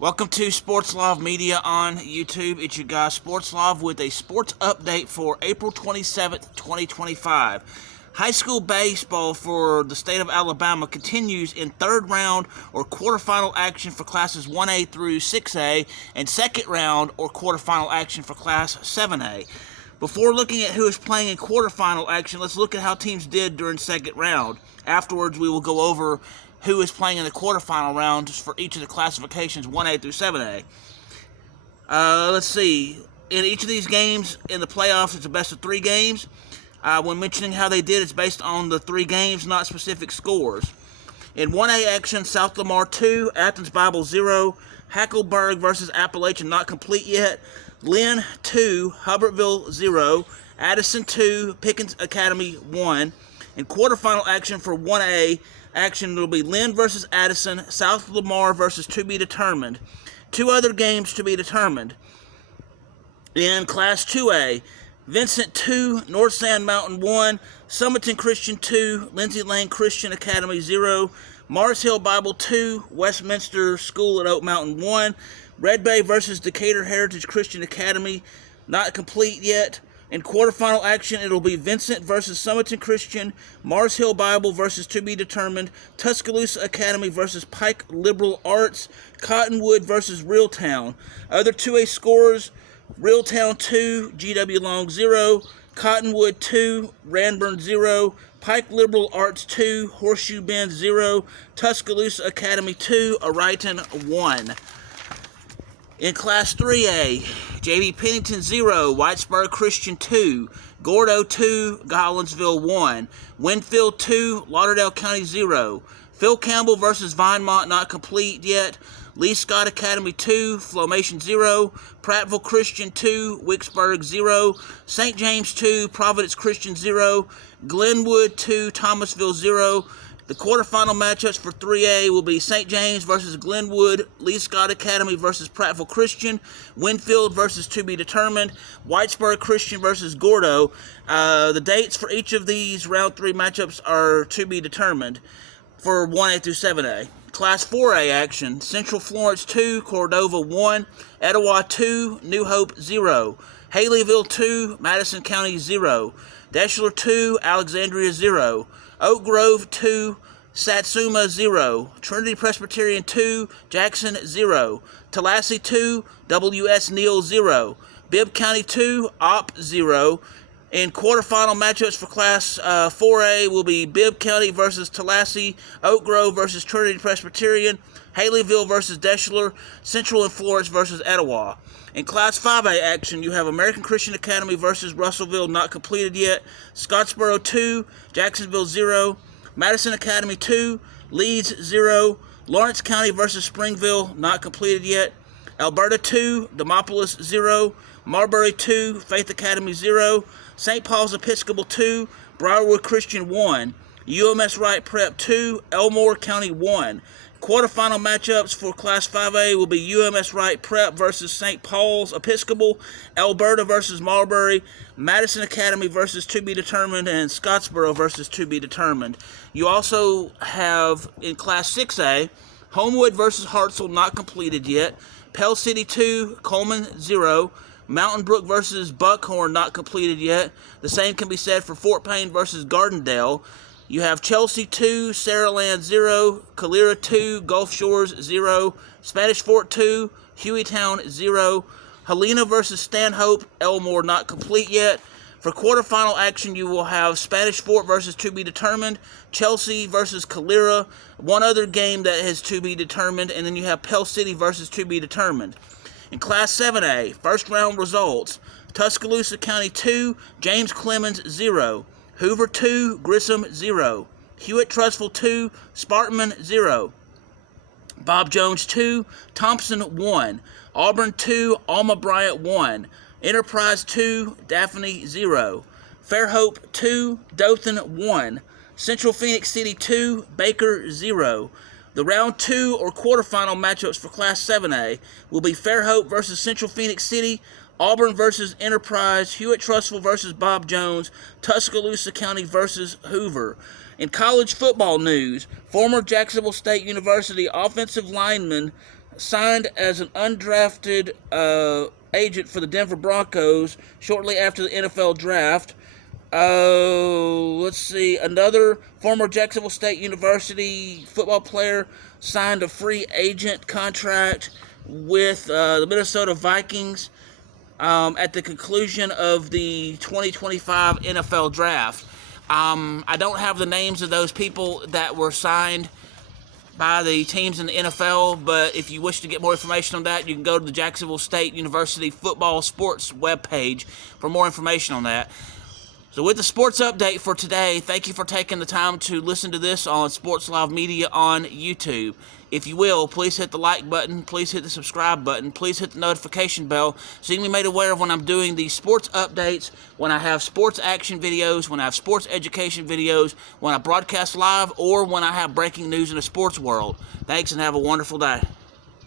Welcome to Sports Love Media on YouTube. It's your guy Sports Love with a sports update for April 27th, 2025. High school baseball for the state of Alabama continues in third round or quarterfinal action for classes 1A through 6A and second round or quarterfinal action for class 7A. Before looking at who is playing in quarterfinal action, let's look at how teams did during second round. Afterwards, we will go over who is playing in the quarterfinal rounds for each of the classifications 1A through 7A. Let's see. In each of these games in the playoffs, it's a best of 3 games. When mentioning how they did, it's based on the 3 games, not specific scores. In 1A action, South Lamar 2, Athens Bible 0, Hackleburg versus Appalachian not complete yet, Lynn 2, Hubbardville 0, Addison 2, Pickens Academy 1. In quarterfinal action for 1A action, it will be Lynn versus Addison, South Lamar versus to be determined. 2 other games to be determined. In Class 2A, Vincent 2, North Sand Mountain 1, Summerton Christian 2, Lindsay Lane Christian Academy 0, Mars Hill Bible 2, Westminster School at Oak Mountain 1, Red Bay versus Decatur Heritage Christian Academy not complete yet. In quarterfinal action, it'll be Vincent versus Summerton Christian, Mars Hill Bible versus to be determined, Tuscaloosa Academy versus Pike Liberal Arts, Cottonwood versus Reeltown. Other 2A scores, Reeltown 2, GW Long 0, Cottonwood 2, Ranburn 0, Pike Liberal Arts 2, Horseshoe Bend 0, Tuscaloosa Academy 2, Ariton 1. In Class 3A, J.B. Pennington 0, Whitesburg Christian 2, Gordo 2, Gollinsville 1, Winfield 2, Lauderdale County 0, Phil Campbell versus Vinemont not complete yet, Lee Scott Academy 2, Flomation 0, Prattville Christian 2, Wicksburg 0, St. James 2, Providence Christian 0, Glenwood 2, Thomasville 0. The quarterfinal matchups for 3A will be St. James versus Glenwood, Lee Scott Academy versus Prattville Christian, Winfield versus to be determined, Whitesburg Christian versus Gordo. The dates for each of these round 3 matchups are to be determined for 1A through 7A. Class 4A action, Central Florence 2, Cordova 1, Etowah 2, New Hope 0, Haleyville 2, Madison County 0, Deschler 2, Alexandria 0, Oak Grove 2, Satsuma 0, Trinity Presbyterian 2, Jackson 0, Tallahassee 2, W.S. Neal 0, Bibb County 2, Opp 0. In quarterfinal matchups for Class 4A will be Bibb County versus Tallahassee, Oak Grove versus Trinity Presbyterian, Haleyville versus Deschler, Central and Florence versus Etowah. In Class 5A action, you have American Christian Academy versus Russellville not completed yet, Scottsboro 2, Jacksonville 0, Madison Academy 2, Leeds 0, Lawrence County versus Springville not completed yet, Alberta 2, Demopolis 0, Marbury 2, Faith Academy 0, St. Paul's Episcopal 2, Briarwood Christian 1, UMS Wright Prep 2, Elmore County 1. Quarterfinal matchups for Class 5A will be UMS Wright Prep versus St. Paul's Episcopal, Alberta versus Marbury, Madison Academy versus to be determined, and Scottsboro versus to be determined. You also have in Class 6A, Homewood versus Hartselle not completed yet, Pell City 2, Coleman 0, Mountain Brook versus Buckhorn not completed yet. The same can be said for Fort Payne versus Gardendale. You have Chelsea 2, Saraland 0, Calera 2, Gulf Shores 0, Spanish Fort 2, Hueytown 0, Helena versus Stanhope, Elmore not complete yet. For quarterfinal action, you will have Spanish Fort versus to be determined, Chelsea versus Calera, one other game that is to be determined, and then you have Pell City versus to be determined. In Class 7A, first round results, Tuscaloosa County 2, James Clemens 0, Hoover 2, Grissom 0, Hewitt-Trussville 2, Spartanman 0, Bob Jones 2, Thompson 1, Auburn 2, Alma Bryant 1, Enterprise 2, Daphne 0, Fairhope 2, Dothan 1, Central Phoenix City 2, Baker 0. The round 2 or quarterfinal matchups for Class 7A will be Fairhope versus Central Phoenix City, Auburn versus Enterprise, Hewitt-Trussville versus Bob Jones, Tuscaloosa County versus Hoover. In college football news, former Jacksonville State University offensive lineman signed as an undrafted agent for the Denver Broncos shortly after the NFL draft. Let's see. Another former Jacksonville State University football player signed a free agent contract with the Minnesota Vikings at the conclusion of the 2025 NFL draft. I don't have the names of those people that were signed by the teams in the NFL, but if you wish to get more information on that, you can go to the Jacksonville State University football sports webpage for more information on that. So with the sports update for today, thank you for taking the time to listen to this on Sports Live Media on YouTube. If you will, please hit the like button, please hit the subscribe button, please hit the notification bell so you can be made aware of when I'm doing these sports updates, when I have sports action videos, when I have sports education videos, when I broadcast live, or when I have breaking news in the sports world. Thanks and have a wonderful day.